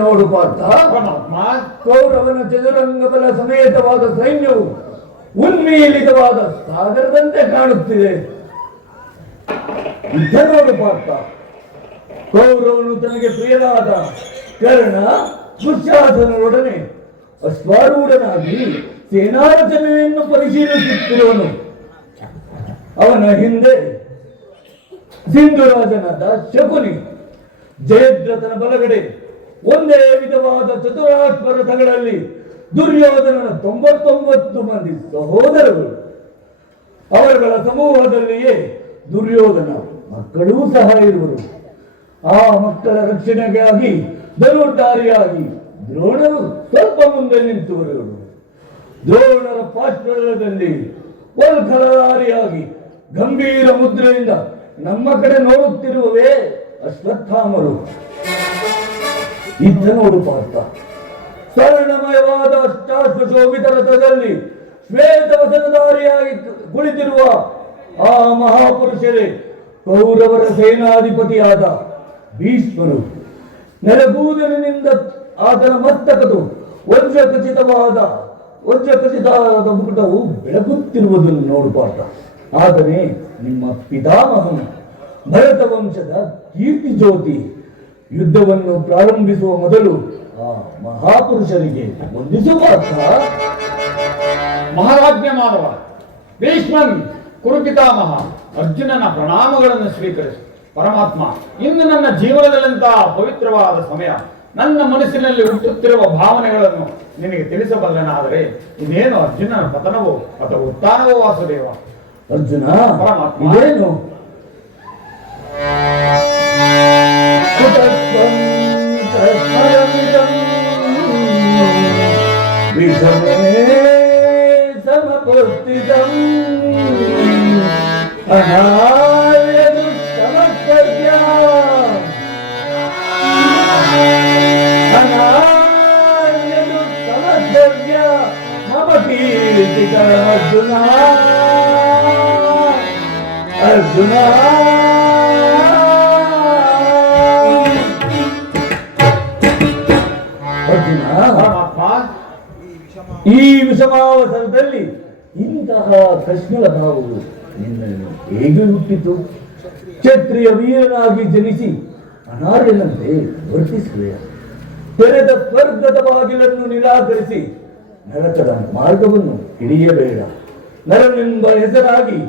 ನೋಡು ಪಾರ್ಥ, ಕೌರವನ ಚದುರಂಗ ಬಲ ಸಮೇತವಾದ ಸೈನ್ಯವು ಉನ್ಮೀಲಿತವಾದ ಸಾಗರದಂತೆ ಕಾಣುತ್ತಿದೆ. ನೋಡು ಪಾರ್ಥ, ಕೌರವನು ತನಗೆ ಪ್ರಿಯರಾದ ಕರ್ಣ ದುಶ್ಯಾಸನರೊಡನೆ ಅಶ್ವಾರೂಢನಾಗಿ ಸೇನಾರಚನೆಯನ್ನು ಪರಿಶೀಲಿಸುತ್ತಿರುವನು. ಅವನ ಹಿಂದೆ ಸಿಂಧುರಾಜನಾದ ಶಕುನಿ, ಜಯದ್ರಥನ ಬಲಗಡೆ ಒಂದೇ ವಿಧವಾದ ಚತುರಾಶ್ವರಥಗಳಲ್ಲಿ ದುರ್ಯೋಧನನ 99 ಮಂದಿ ಸಹೋದರರು. ಅವರುಗಳ ಸಮೂಹದಲ್ಲಿಯೇ ದುರ್ಯೋಧನ ಮಕ್ಕಳೂ ಸಹ ಇರುವರು. ಆ ಮಕ್ಕಳ ರಕ್ಷಣೆಗಾಗಿ ಧನುರ್ಧಾರಿಯಾಗಿ ದ್ರೋಣರು ಸ್ವಲ್ಪ ಮುಂದೆ ನಿಂತುವರು. ದ್ರೋಣರ ಪಾಶ್ವದಲ್ಲಿ ವಲ್ಕಲಧಾರಿಯಾಗಿ ಗಂಭೀರ ಮುದ್ರೆಯಿಂದ ನಮ್ಮ ಕಡೆ ನೋಡುತ್ತಿರುವವೇ ಅಶ್ವತ್ಥಾಮರು. ಇದ್ದ ನೋಡು ಪಾರ್ಥ, ಸ್ವರ್ಣಮಯವಾದ ಅಷ್ಟಾಶ್ವಶೋಭಿತ ರಥದಲ್ಲಿ ಶ್ವೇತವಸನಧಾರಿಯಾಗಿ ಕುಳಿತಿರುವ ಆ ಮಹಾಪುರುಷರೇ ಕೌರವರ ಸೇನಾಧಿಪತಿಯಾದ ಭೀಷ್ಮರು. ನೆಲಗೂದಲಿನಿಂದ ಆತನ ಮಸ್ತಕದು ವಜ್ರಖಚಿತವಾದ ಮುಕುಟವು ಬೆಳಗುತ್ತಿರುವುದನ್ನು ನೋಡು ಪಾರ್ಥ. ಆದರೆ ನಿಮ್ಮ ಪಿತಾಮಹನು ಭರತ ವಂಶದ ಕೀರ್ತಿ ಜ್ಯೋತಿ. ಯುದ್ಧವನ್ನು ಪ್ರಾರಂಭಿಸುವ ಮೊದಲು ಆ ಮಹಾಪುರುಷರಿಗೆ ವಂದಿಸುವ ಮಹಾರಾಜ್ಞ ಮಾನವ ಭೀಷ್ಮನ್ ಕುರುಪಿತಾಮಹ ಅರ್ಜುನನ ಪ್ರಣಾಮಗಳನ್ನು ಸ್ವೀಕರಿಸಿ. ಪರಮಾತ್ಮ, ಇಂದು ನನ್ನ ಜೀವನದಲ್ಲಂತಹ ಪವಿತ್ರವಾದ ಸಮಯ. ನನ್ನ ಮನಸ್ಸಿನಲ್ಲಿ ಹುಟ್ಟುತ್ತಿರುವ ಭಾವನೆಗಳನ್ನು ನಿನಗೆ ತಿಳಿಸಬಲ್ಲನಾದರೆ ಇದೇನು ಅರ್ಜುನನ ಪತನವೋ ಅಥವಾ ಉತ್ಥಾನವೋ ವಾಸುದೇವ? ಅರ್ಜುನ, ಪರಮಾತ್ಮ, ಏನು ಸಮಪುಷ್ಟಿತಂ ಅನಾರ್ಯದು ಸಮಸ್ತವ್ಯ ಅನಾರ್ಯದು ಸಮಸ್ತವ್ಯ ಮಮ ಕೀರ್ತಿಕ ಅರ್ಜುನ ಅರ್ಜುನ. ಈ ವಿಷಮಾವಸರದಲ್ಲಿ ಇಂತಹ ಕೃಷ್ಣನ ಭಾವವು ನಿನ್ನನ್ನು ಹೇಗೆ ಹುಟ್ಟಿತು? ಕ್ಷತ್ರಿಯ ವೀರನಾಗಿ ಜನಿಸಿ ಅನಾರ್ಯನಂತೆ ವರ್ತಿಸುವೆ. ತೆರೆದ ಸ್ವರ್ಗದ ಬಾಗಿಲನ್ನು ನಿರಾಕರಿಸಿ ನರಕದ ಮಾರ್ಗವನ್ನು ಹಿಡಿಯಬೇಡ. ನರನೆಂಬ ಹೆಸರಾಗಿ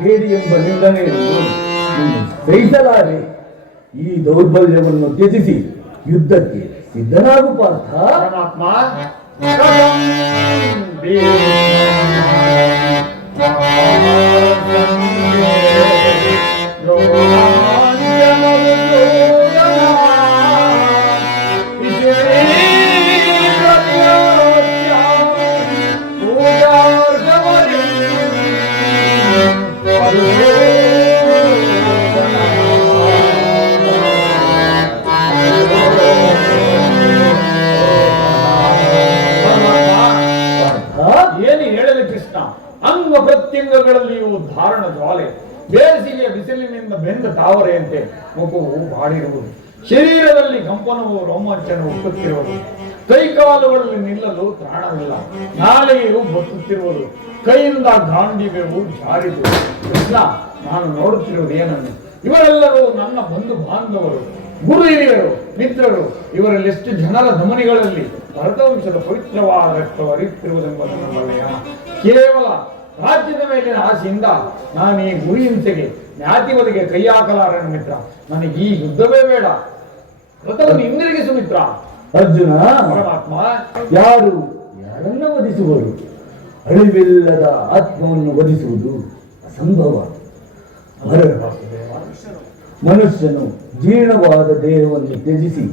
ಹೇಡಿ ಎಂಬ ನಿಂದನೆಯನ್ನು ಸಹಿಸಲಾರೆ. ಈ ದೌರ್ಬಲ್ಯವನ್ನು ತ್ಯಜಿಸಿ ಯುದ್ಧಕ್ಕೆ ಸಿದ್ಧನಾಗು ಪಾರ್ಥ. ಪರಮಾತ್ಮ, ಅಂಗ ಪ್ರತ್ಯಂಗಗಳಲ್ಲಿಯೂ ಧಾರಣ ಜ್ವಾಲೆ, ಬೇಸಿಗೆಯ ಬಿಸಿಲಿನಿಂದ ಬೆಂದ ತಾವರೆಯಂತೆ ಮುಖವು ಬಾಡಿರುವುದು. ಶರೀರದಲ್ಲಿ ಕಂಪನವು ರೋಮಾಂಚನ ಹುಟ್ಟುತ್ತಿರುವುದು. ಕೈಕಾಲುಗಳಲ್ಲಿ ನಿಲ್ಲಲು ತ್ರಾಣವಿಲ್ಲ. ನಾಳೆಯು ಬತ್ತುತ್ತಿರುವುದು. ಕೈಯಿಂದ ಗಾಂಡಿವ್ಯವು ಜಾರಿದು. ಕೃಷ್ಣ, ನಾನು ನೋಡುತ್ತಿರುವುದು ಏನನ್ನು? ಇವರೆಲ್ಲರೂ ನನ್ನ ಬಂಧು ಬಾಂಧವರು, ಗುರು ಹಿರಿಯರು, ಮಿತ್ರರು. ಇವರಲ್ಲಿ ಎಷ್ಟು ಜನರ ಧಮನಿಗಳಲ್ಲಿ ಭರತವಂಶದ ಪವಿತ್ರವಾದ ರಕ್ತವು ಹರಿಯುತ್ತಿರುವುದೆಂಬುದನ್ನು ಬಲ್ಲೆಯ. ಕೇವಲ ರಾಜ್ಯದ ಮೇಲಿನ ಆಸೆಯಿಂದ ನಾನು ಈ ಗುರಿ ಹಿಂಸೆಗೆ ಜ್ಞಾತಿವರಿಗೆ ಕೈ ಹಾಕಲಾರನು ಮಿತ್ರ. ನನಗೆ ಈ ಯುದ್ಧವೇ ಬೇಡ. ರಥವನ್ನು ಹಿಂದಿರುಗಿಸು ಮಿತ್ರ. ಅರ್ಜುನ, ಪರಮಾತ್ಮ, ಯಾರನ್ನ ವಧಿಸುವರು? ಅಳಿವಿಲ್ಲದ ಆತ್ಮವನ್ನು ವಧಿಸುವುದು ಅಸಂಭವ. ಮನುಷ್ಯನು ಜೀರ್ಣವಾದ ದೇಹವನ್ನು ತ್ಯಜಿಸಿ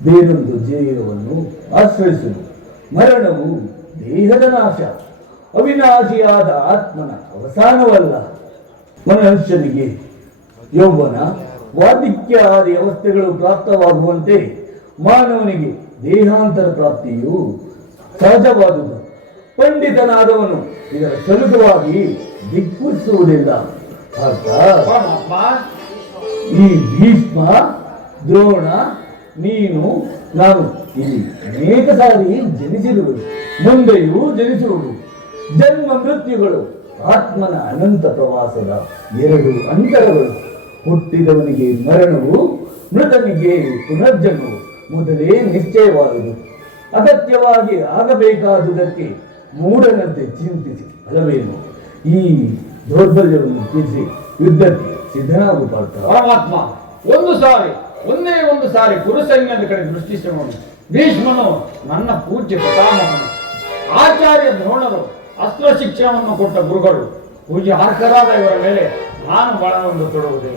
ಬೇರೊಂದು ದೇಹವನ್ನು ಆಶ್ರಯಿಸುವುದು. ಮರಣವು ದೇಹದ ನಾಶ, ಅವಿನಾಶಿಯಾದ ಆತ್ಮನ ಅವಸಾನವಲ್ಲ. ಮನುಷ್ಯನಿಗೆ ಯೌವನ, ವಾರ್ಧಕ್ಯ ಆದಿ ಅವಸ್ಥೆಗಳು ಪ್ರಾಪ್ತವಾಗುವಂತೆ ಮಾನವನಿಗೆ ದೇಹಾಂತರ ಪ್ರಾಪ್ತಿಯು ಸಹಜವಾದುದು. ಪಂಡಿತನಾದವನು ಇದರ ಸುಲಭವಾಗಿ ದಿಕ್ಕುಸುವುದಿಲ್ಲ. ಈ ಭೀಷ್ಮ, ದ್ರೋಣ, ನೀನು ನಾನು ಇಲ್ಲಿ ಅನೇಕ ಸಾರಿ ಜನಿಸಿರುವುದು, ಮುಂದೆಯೂ ಜನಿಸುವುದು. ಜನ್ಮ ಮೃತ್ಯುಗಳು ಆತ್ಮನ ಅನಂತ ಪ್ರವಾಸದ ಎರಡು ಅಂತರಗಳು. ಹುಟ್ಟಿದವನಿಗೆ ಮರಣವು, ಮೃತನಿಗೆ ಪುನರ್ಜನ್ಮವು ಮೊದಲೇ ನಿಶ್ಚಯವಾದುದು. ಅಗತ್ಯವಾಗಿ ಆಗಬೇಕಾದುದಕ್ಕೆ ಮೂಢನಂತೆ ಚಿಂತಿಸಿ ಫಲವೇನು? ಈ ದೌರ್ಬಲ್ಯವನ್ನು ತ್ಯಜಿಸಿ ಯುದ್ಧಕ್ಕೆ ಸಿದ್ಧನಾಗು ಪಾರ್ಥ. ಪರಮಾತ್ಮ, ಒಂದೇ ಒಂದು ಸಾರಿ ಕುರುಸೈನ್ಯದ ಕಡೆ ದೃಷ್ಟಿಸಿ ನೋಡಿ. ಭೀಷ್ಮನು ನನ್ನ ಪೂಜ್ಯ ಪಿತಾಮಹನು, ಆಚಾರ್ಯ ದ್ರೋಣರು ಅಸ್ತ್ರ ಶಿಕ್ಷಣವನ್ನು ಕೊಟ್ಟ ಗುರುಗಳು, ಪೂಜ್ಯ ಅರ್ಹರಾದ ಇವರ ಮೇಲೆ ನಾನು ಬಳನವನ್ನು ತೊಡುವುದೇ.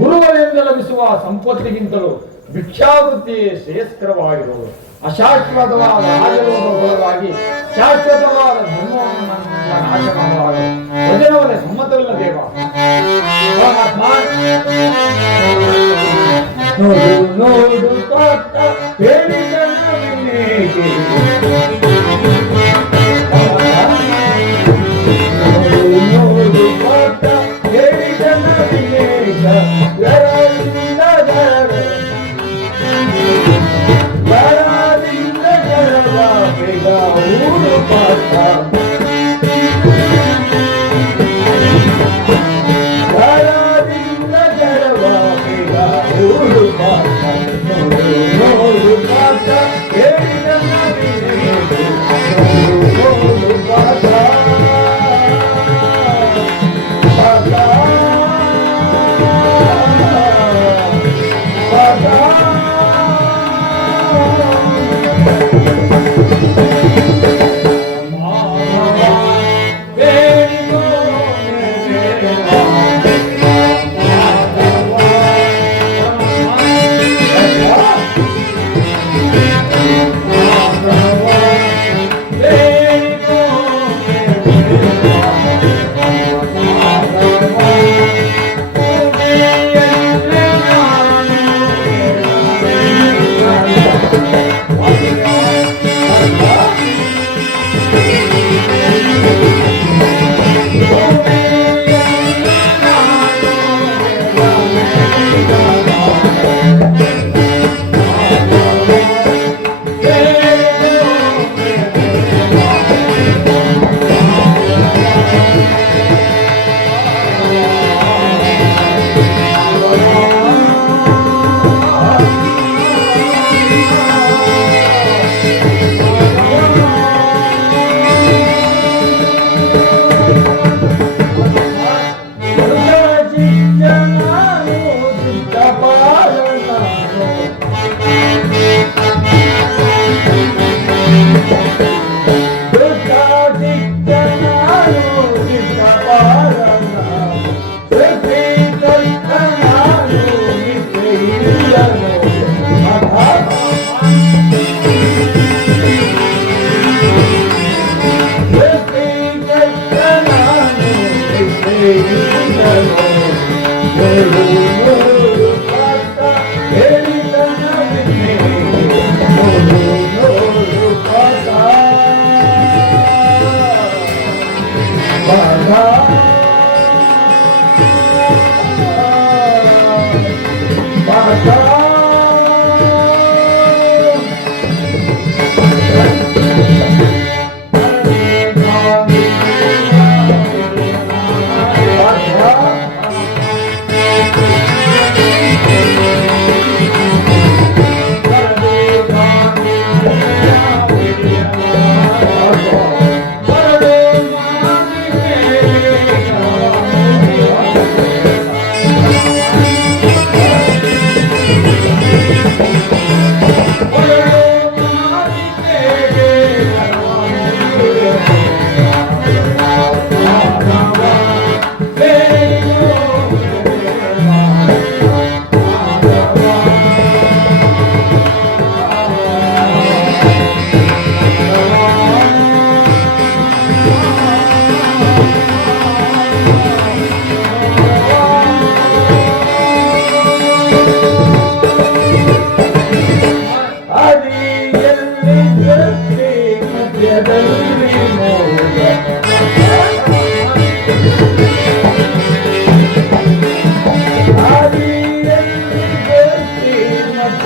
ಗುರುಗಳಿಂದ ಲಭಿಸುವ ಸಂಪತ್ತಿಗಿಂತಲೂ ಭಿಕ್ಷಾವೃತ್ತಿಯೇ ಶ್ರೇಯಸ್ಕರವಾಗಿರುವುದು. ಅಶಾಶ್ವತವಾದ ರಾಜಲೋಕವಾಗಿ ಶಾಶ್ವತವಾದ ಧರ್ಮವನ್ನು ನನ್ನಿಂದ ನಾಶ ಮಾಡುವಾಗ ವಚನವೇ ಸಮ್ಮತವಿಲ್ಲ ದೇವ. ಪರಮಾತ್ಮ, ನೋಡು ಪಾಠ ಹೇಳಿದನೇಕೆ, ನೋಡು ಪಾಠ ಹೇಳಿದನೇಕ, ಗರದಿಂದ ಗರವ ಬೇಗ ಊರು ಪಾಠ, ಗರದಿಂದ ಗರವ ಬೇಗ ಊರು ಪಾಠ. ನೋಡು ಪಾಠ ಹೇಳಿದನೇಕೆ, ನೋಡು ಪಾಠ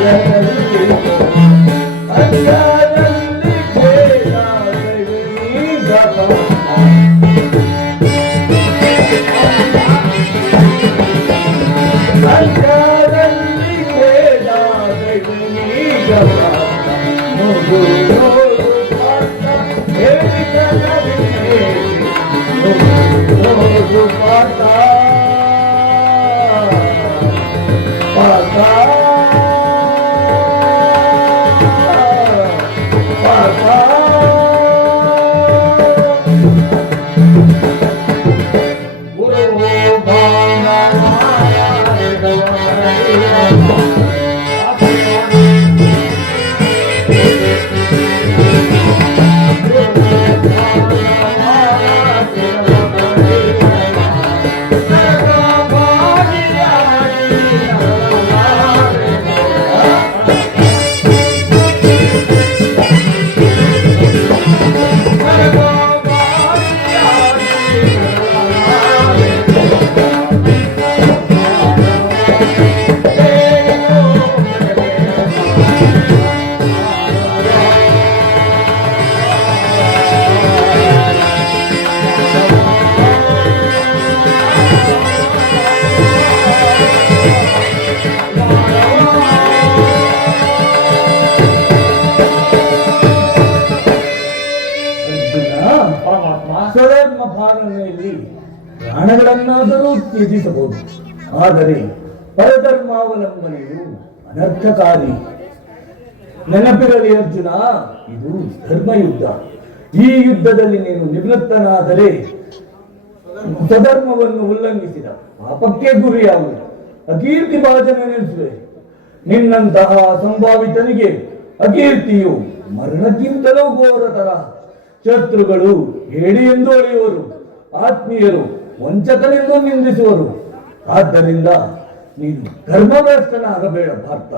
Yeah. ಸಂಘದಲ್ಲಿ ಭೇದ ದೈವನೀಗ ಪಾತ್ರ. ಸಂಘದಲ್ಲಿ ಭೇದ ದೈವನೀಗ ಪಾತ್ರ. ನೋಡು ನೋಡು ಪಾತ್ರ ಹೇಳಿದ ನವಿಲೇ. ನೋಡು ಪಾತ್ರ ಪಾತ್ರ ಸ್ವಧರ್ಮ ಪಾಲನೆಯಲ್ಲಿ ಪ್ರಾಣಗಳನ್ನಾದರೂ ತ್ಯಜಿಸಬಹುದು, ಆದರೆ ಪರಧರ್ಮಾವಲಂಬನೆಯು ಅನರ್ಥಕಾರಿ. ನೆನಪಿರಲಿ ಅರ್ಜುನ, ಇದು ಧರ್ಮಯುದ್ಧ. ಈ ಯುದ್ಧದಲ್ಲಿ ನೀನು ನಿವೃತ್ತನಾದರೆ ಸ್ವಧರ್ಮವನ್ನು ಉಲ್ಲಂಘಿಸಿದ ಪಾಪಕ್ಕೆ ಗುರಿಯಾಗುವುದು, ಅಕೀರ್ತಿ ಭಾಜನೆನಿಸುವೆ. ನಿನ್ನಂತಹ ಸಂಭಾವಿತನಿಗೆ ಅಕೀರ್ತಿಯು ಮರಣಕ್ಕಿಂತಲೂ ಘೋರತರ. ಶತ್ರುಗಳು ಹೇಳಿ ಎಂದು ಅಳೆಯುವರು, ಆತ್ಮೀಯರು ವಂಚಕನೆಂದು ನಿಂದಿಸುವರು. ಆದ್ದರಿಂದ ನೀನು ಧರ್ಮಭ್ರಷ್ಟನಾಗಬೇಡ ಪಾರ್ಥ.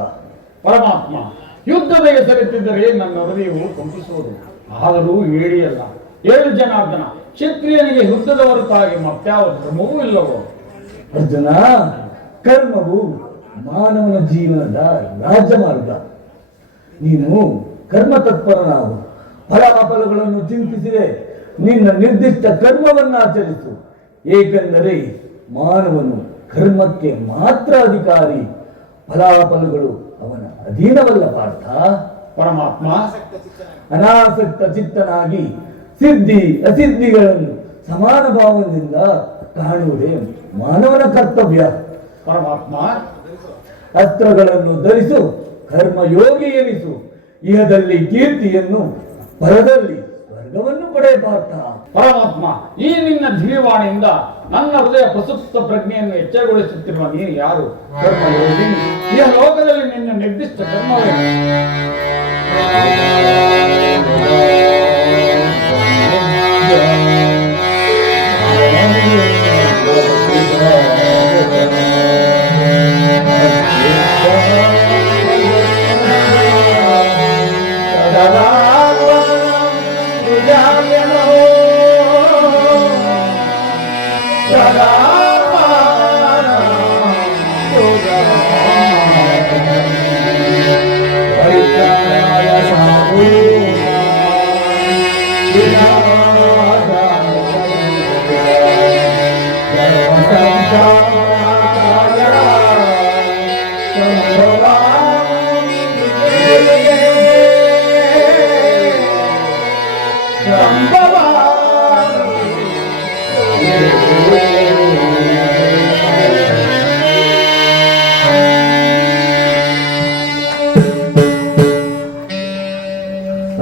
ಪರಮಾತ್ಮ, ಯುದ್ಧದ ಹೆಸರೆತ್ತಿದ್ದರೆ ನನ್ನ ಹೃದಯವು ಕಂಪಿಸುವುದು. ಆದರೂ ಹೇಳಿಯಲ್ಲ, 7 ಜನಾರ್ದನ ಕ್ಷತ್ರಿಯನಿಗೆ ಯುದ್ಧದ ಹೊರತಾಗಿ ಮತ್ಯಾವ ಧರ್ಮವೂ ಇಲ್ಲವೋ? ಅರ್ಜುನ, ಕರ್ಮವು ಮಾನವನ ಜೀವನದ ರಾಜಮಾರ್ಗ. ನೀನು ಕರ್ಮ ತತ್ಪರನಾಗು. ಫಲಾಫಲಗಳನ್ನು ಚಿಂತಿಸಿದೆ ನಿನ್ನ ನಿರ್ದಿಷ್ಟ ಕರ್ಮವನ್ನು ಆಚರಿಸು. ಏಕೆಂದರೆ ಮಾನವನು ಕರ್ಮಕ್ಕೆ ಮಾತ್ರ ಅಧಿಕಾರಿ, ಫಲಾಫಲಗಳು ಅವನ ಅಧೀನವಲ್ಲ ಪಾರ್ಥ. ಪರಮಾತ್ಮ, ಅನಾಸಕ್ತ ಚಿತ್ತನಾಗಿ ಸಿದ್ಧಿ ಅಸಿದ್ಧಿಗಳನ್ನು ಸಮಾನ ಭಾವದಿಂದ ಕಾಣುವುದೇ ಮಾನವನ ಕರ್ತವ್ಯ. ಪರಮಾತ್ಮ, ಅಸ್ತ್ರಗಳನ್ನು ಧರಿಸು, ಕರ್ಮಯೋಗಿ ಎನಿಸು. ಇಹದಲ್ಲಿ ಕೀರ್ತಿಯನ್ನು, ಪರದಲ್ಲಿ ಸ್ವರ್ಗವನ್ನು ಪಡೆಯ ಪಾರ್ಥ. ಪರಮಾತ್ಮ, ಈ ನಿನ್ನ ದಿವ್ಯವಾಣಿಯಿಂದ ನನ್ನ ಹೃದಯ ಪ್ರಸುಪ್ತ ಪ್ರಜ್ಞೆಯನ್ನು ಎಚ್ಚರಗೊಳಿಸುತ್ತಿರುವ ನೀನು ಯಾರು? ಕರ್ಮಯೋಗಿ. ಈ ಲೋಕದಲ್ಲಿ ನಿನ್ನ ನಿರ್ದಿಷ್ಟ ಕರ್ಮವೇನು?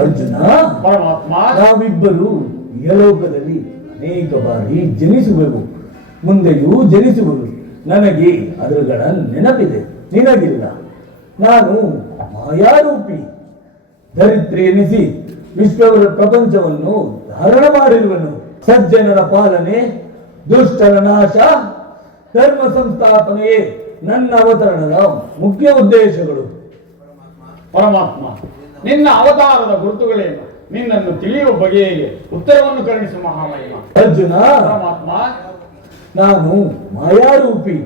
ಅರ್ಜುನ, ಪರಮಾತ್ಮ, ನಾವಿಬ್ಬರು ಯಲೋಕದಲ್ಲಿ ಅನೇಕ ಬಾರಿ ಜನಿಸುವೆವು, ಮುಂದೆಯೂ ಜನಿಸುವುದು. ನನಗೆ ಅದರಗಳ ನೆನಪಿದೆ, ನಿನಗಿಲ್ಲ. ನಾನು ಮಾಯಾರೂಪಿ, ಧರಿತ್ರಿ ಎನಿಸಿ ವಿಶ್ವವರ ಪ್ರಪಂಚವನ್ನು ಧಾರಣ ಮಾಡಿರುವನು. ಸಜ್ಜನರ ಪಾಲನೆ, ದುಷ್ಟರ ನಾಶ, ಧರ್ಮ ಸಂಸ್ಥಾಪನೆಯೇ ನನ್ನ ಅವತರಣದ ಮುಖ್ಯ ಉದ್ದೇಶಗಳು. ಪರಮಾತ್ಮ, ನಿನ್ನ ಅವತಾರದ ಗುರುತುಗಳೇನು? ನಿನ್ನನ್ನು ತಿಳಿಯುವ ಬಗೆಗೆ ಉತ್ತರವನ್ನು ಕರುಣಿಸು ಮಹಾಮಹಿಮ. ಅರ್ಜುನ, ಪರಮಾತ್ಮ, ನಾನು ಮಾಯಾರೂಪಿ,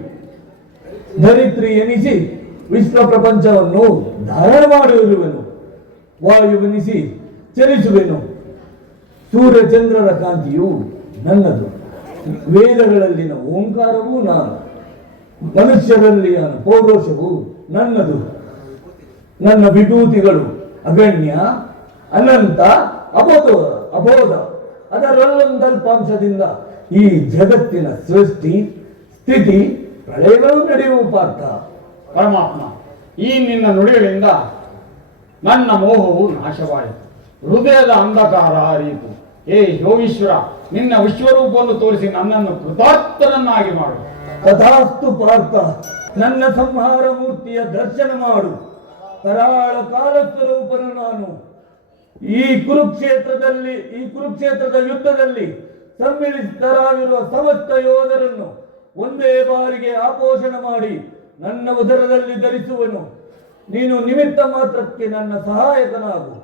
ಧರಿತ್ರಿ ಎನಿಸಿ ವಿಶ್ವ ಪ್ರಪಂಚವನ್ನು ಧಾರಣ ಮಾಡಿರುವೆನು. ವಾಯುವೆನಿಸಿ ಚಲಿಸುವೆನು. ಸೂರ್ಯಚಂದ್ರರ ಕಾಂತಿಯು ನನ್ನದು, ವೇದಗಳಲ್ಲಿನ ಓಂಕಾರವೂ ನಾನು, ಮನುಷ್ಯರಲ್ಲಿಯ ಪೌರೋಷವು ನನ್ನದು. ನನ್ನ ವಿಭೂತಿಗಳು ಅಗಣ್ಯ, ಅನಂತ, ಅಬೋಧ. ಅದರಲ್ಲೊಂದಲ್ಪಾಂಶದಿಂದ ಈ ಜಗತ್ತಿನ ಸೃಷ್ಟಿ ಸ್ಥಿತಿ ಪ್ರಳಯಗಳು ನಡೆಯುವ ಪಾರ್ಥ. ಪರಮಾತ್ಮ, ಈ ನಿನ್ನ ನುಡಿಗಳಿಂದ ನನ್ನ ಮೋಹವು ನಾಶವಾಯಿತು, ಹೃದಯದ ಅಂಧಕಾರ ಅರಿಯಿತು. ಹೇ ಯೋಗೀಶ್ವರ, ನಿನ್ನ ವಿಶ್ವರೂಪವನ್ನು ತೋರಿಸಿ ನನ್ನನ್ನು ಕೃತಾರ್ಥನನ್ನಾಗಿ ಮಾಡು. ತಥಾಸ್ತು ಪಾರ್ಥ, ನನ್ನ ಸಂಹಾರ ಮೂರ್ತಿಯ ದರ್ಶನ ಮಾಡು. ಕರಾಳ ಕಾಲಸ್ವರೂಪನು ನಾನು. ಈ ಕುರುಕ್ಷೇತ್ರದ ಯುದ್ಧದಲ್ಲಿ ಸಮ್ಮಿಳಿತರಾಗಿರುವ ಸಮಸ್ತ ಯೋಧರನ್ನು ಒಂದೇ ಬಾರಿಗೆ ಆಪೋಷಣ ಮಾಡಿ ನನ್ನ ಉದರದಲ್ಲಿ ಧರಿಸುವನು. ನೀನು ನಿಮಿತ್ತ ಮಾತ್ರಕ್ಕೆ ನನ್ನ ಸಹಾಯಕನಾಗು.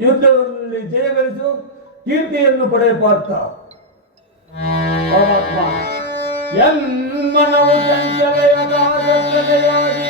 ಯುದ್ಧದಲ್ಲಿ ಜಯಗಳಿಸು, ಕೀರ್ತಿಯನ್ನು ಪಡೆಯ ಪಾರ್ಥ. ಪರಮಾತ್ಮ, ಎನ್ಮನವು ಚಂಚಲೆಯಾಗಿ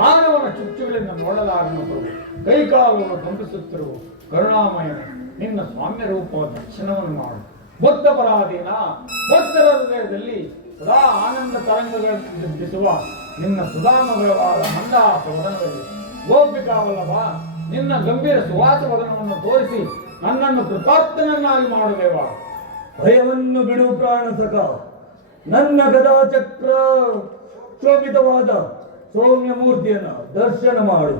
ಮಾನವನ ಚುಚ್ಚುಗಳಿಂದ ನೋಡಲಾರನು ಪ್ರಭು. ಕೈಕಾಲವನ್ನು ಕಂಪಿಸುತ್ತಿರುವ ಕರುಣಾಮಯ ನಿನ್ನ ಸ್ವಾಮ್ಯ ರೂಪ ದರ್ಶನವನ್ನು ಮಾಡು. ಭಕ್ತ ಪರಾಧೀನ ಭಕ್ತರ ಹೃದಯದಲ್ಲಿ ಸದಾ ಆನಂದ ತರಂಗಗಳನ್ನು ಬಿಂಬಿಸುವ ನಿನ್ನ ಸುಧಾಮಗಳವಾದ ಮಂದಹಾಸ ವದನದಲ್ಲಿ ಗೋಪಿಕಾವಲ್ಲಭ ನಿನ್ನ ಗಂಭೀರ ಸುವಾಸ ವದನವನ್ನು ತೋರಿಸಿ ನನ್ನನ್ನು ಕೃತಾರ್ಥನನ್ನಾಗಿ ಮಾಡುದೇವ. ಭಯವನ್ನು ಬಿಡು ಪ್ರಾಣ ಸಖ. ನನ್ನ ಗದಾಚಕ್ರ ಶೋಭಿತವಾದ ಸೌಮ್ಯ ಮೂರ್ತಿಯನ್ನು ದರ್ಶನ ಮಾಡು.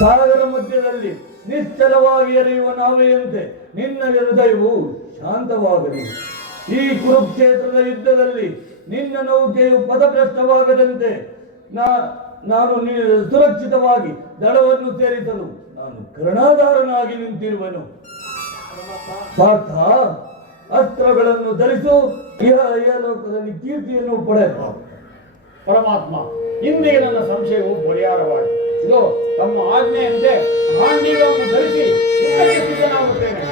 ಸಾಗರ ಮಧ್ಯದಲ್ಲಿ ನಿಶ್ಚಲವಾಗಿ ಎರೆಯುವ ನಾವೆಯಂತೆ ನಿನ್ನ ಹೃದಯವು ಶಾಂತವಾಗಲಿ. ಈ ಕುರುಕ್ಷೇತ್ರದ ಯುದ್ಧದಲ್ಲಿ ನಿನ್ನ ನೌಕೆಯು ಪದಭ್ರಷ್ಟವಾಗದಂತೆ ನಾನು ಸುರಕ್ಷಿತವಾಗಿ ದಳವನ್ನು ಸೇರಿಸಲು ನಾನು ಕರುಣಾಧಾರನಾಗಿ ನಿಂತಿರುವನು. ಪಾರ್ಥ, ಅಸ್ತ್ರಗಳನ್ನು ಧರಿಸು, ಲೋಕದಲ್ಲಿ ಕೀರ್ತಿಯನ್ನು ಪಡೆದ. ಪರಮಾತ್ಮ, ಇಂದಿಗೆ ನನ್ನ ಸಂಶಯವು ಪರಿಹಾರವಾಗಿದೆ. ಇದು ತಮ್ಮ ಆಜ್ಞೆಯಂತೆ ಗಾಂಡೀವವನ್ನು ಧರಿಸಿ ಯುದ್ಧಕ್ಕೆ ಸಿದ್ಧನಾಗುತ್ತೇನೆ.